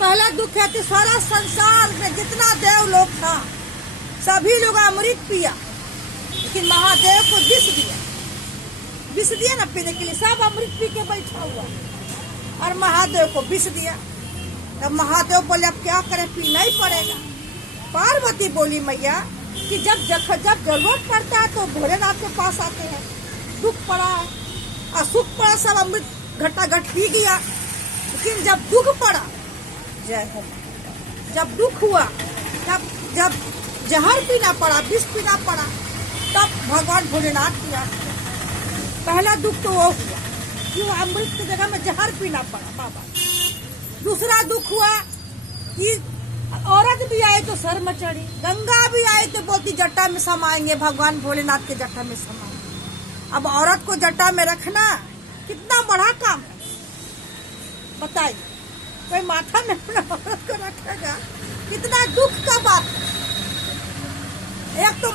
पहला दुख है कि सारा संसार में जितना देव लोग था सभी लोग अमृत पिया, लेकिन महादेव को विष दिया ना पीने के लिए। सब अमृत पी के बैठा हुआ और महादेव को विष दिया। तब महादेव बोले अब क्या करें, पीना ही पड़ेगा। पार्वती बोली मैया कि जब जरूरत पड़ता है तो भोलेनाथ के पास आते हैं। दुख पड़ा है और सुख पड़ा, सब अमृत घटाघट पी गया। लेकिन जब दुख पड़ा, जय हो, जब दुख हुआ, जब जहर पीना पड़ा, विष पीना पड़ा, तब भगवान भोलेनाथ की याद किया। पहला दुख तो वो हुआ कि वो अमृत की जगह में जहर पीना पड़ा बाबा। दूसरा दुख हुआ कि औरत भी आए तो सर में चढ़ी, गंगा भी आए तो बोलती जटा में समाएंगे, भगवान भोलेनाथ के जटा में समाएंगे। अब औरत को जटा में रखना कितना बड़ा काम है बताइए। कोई माथा में अपना औरत को रखेगा, कितना दुख का बात है। एक तो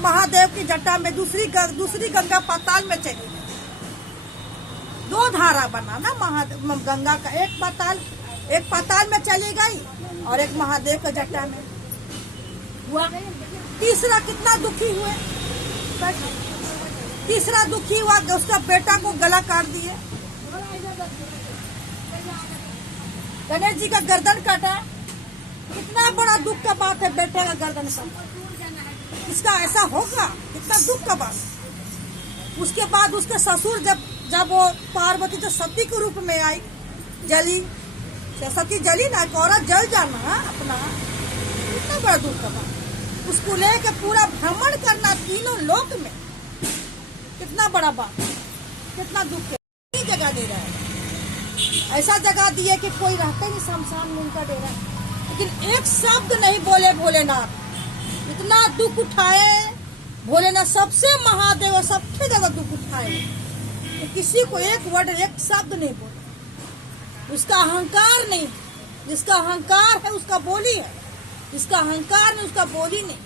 महादेव की जटा में, दूसरी गंगा पाताल में चली गई। दो धारा बना ना महादेव गंगा का, एक पाताल में चली गई और एक महादेव के जटा में हुआ। तीसरा कितना दुखी हुए, तीसरा दुखी हुआ कि उसका बेटा को गला काट दिए। गणेश जी का गर्दन काटा, कितना बड़ा दुख का बात है बेटे का गर्दन काटा। इसका ऐसा होगा, कितना दुख का बात। उसके बाद उसके ससुर जब वो पार्वती तो सती के रूप में आई, जली, सती जली ना, एक औरत जल जाना अपना, कितना बड़ा दुख का बात। उसको लेके पूरा भ्रमण करना तीनों लोक में, कितना बड़ा बात, कितना दुख है। जगह दे रहा है, ऐसा जगह दिए कि कोई रहते नहीं, शमशान में उनका डेरा। लेकिन एक शब्द नहीं बोले भोलेनाथ। इतना दुख उठाए भोलेनाथ, सबसे महादेव सबसे ज्यादा दुख उठाए, तो किसी को एक वर्ड, एक शब्द नहीं बोले। उसका अहंकार नहीं, जिसका अहंकार है उसका बोली है, जिसका अहंकार नहीं उसका बोली नहीं।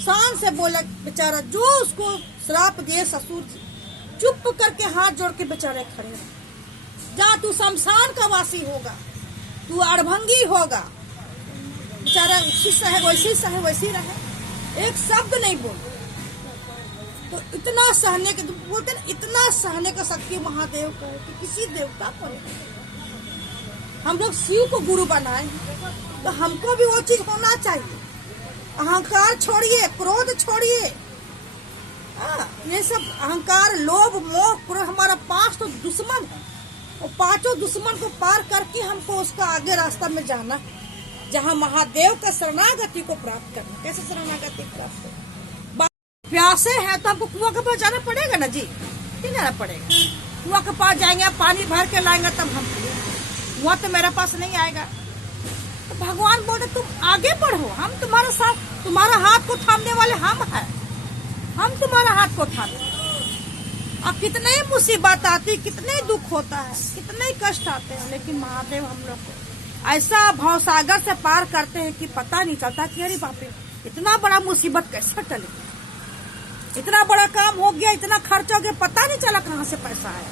शान से बोला बेचारा, जो उसको श्राप दिए ससुर जी, चुप करके हाथ जोड़ के बेचारे खड़े रहे। जा तू शमशान का वासी होगा, तू अड़भंगी होगा। बेचारा वैसी रहे, एक शब्द नहीं बोले। तो इतना सहने के, बोलते ना, इतना सहने का शक्ति महादेव का है कि किसी देवता को नहीं। हम लोग शिव को गुरु बनाए तो हमको भी वो चीज होना चाहिए। अहंकार छोड़िए, क्रोध छोड़िए। ये सब अहंकार, लोभ, मोह, क्रोध, हमारा 5 तो दुश्मन है। और 5 दुश्मन को पार करके हमको उसका आगे रास्ता में जाना है, जहाँ महादेव का शरणागति को प्राप्त करना। कैसे शरणागति प्राप्त करना? प्यासे हैं तो हमको कुआं के पास जाना पड़ेगा ना जी, नहीं जाना पड़ेगा। कुआं के पास जाएंगे, पानी भर के लाएंगे तब हम पिएंगे। कुआं तो मेरे पास नहीं आएगा। तो भगवान बोले तुम आगे बढ़ो, हम तुम्हारे साथ, तुम्हारा हाथ को थामने वाले हम हैं, हम तुम्हारा हाथ को थामे। अब कितने ही मुसीबत आती, कितने दुख होता है, कितने कष्ट आते हैं, लेकिन महादेव हम लोग को ऐसा भवसागर से पार करते हैं कि पता नहीं चलता कि अरे बाप रे, इतना बड़ा मुसीबत कैसे टले, इतना बड़ा काम हो गया, इतना खर्च हो गया, पता नहीं चला कहाँ से पैसा आया।